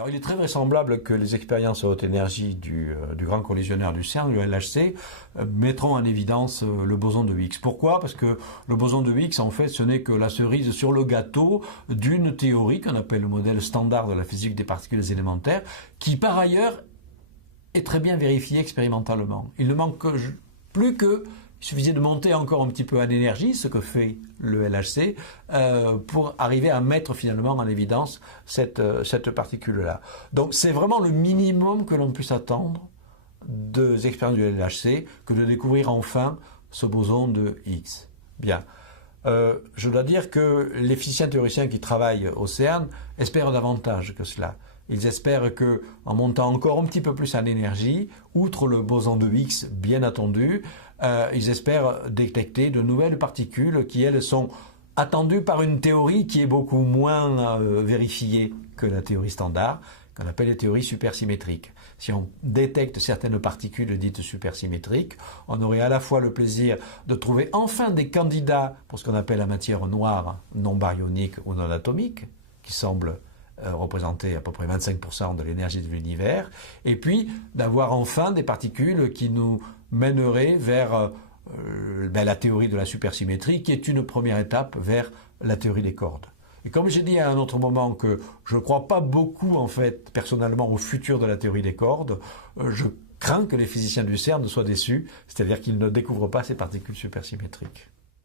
Alors, il est très vraisemblable que les expériences à haute énergie du grand collisionneur du CERN, le LHC, mettront en évidence le boson de Higgs. Pourquoi? Parce que le boson de Higgs, en fait, ce n'est que la cerise sur le gâteau d'une théorie qu'on appelle le modèle standard de la physique des particules élémentaires, qui par ailleurs est très bien vérifié expérimentalement. Il ne manque plus que il suffisait de monter encore un petit peu en énergie, ce que fait le LHC, pour arriver à mettre finalement en évidence cette particule-là. Donc c'est vraiment le minimum que l'on puisse attendre des expériences du LHC que de découvrir enfin ce boson de Higgs. Bien. Je dois dire que les physiciens théoriciens qui travaillent au CERN espèrent davantage que cela. Ils espèrent que, en montant encore un petit peu plus en énergie, outre le boson de Higgs bien attendu, ils espèrent détecter de nouvelles particules qui, elles, sont attendues par une théorie qui est beaucoup moins vérifiée que la théorie standard, qu'on appelle les théories supersymétriques. Si on détecte certaines particules dites supersymétriques, on aurait à la fois le plaisir de trouver enfin des candidats pour ce qu'on appelle la matière noire non baryonique ou non atomique, qui semble représenter à peu près 25% de l'énergie de l'univers, et puis d'avoir enfin des particules qui nous mèneraient vers la théorie de la supersymétrie, qui est une première étape vers la théorie des cordes. Et comme j'ai dit à un autre moment que je ne crois pas beaucoup, en fait, personnellement, au futur de la théorie des cordes, je crains que les physiciens du CERN soient déçus, c'est-à-dire qu'ils ne découvrent pas ces particules supersymétriques.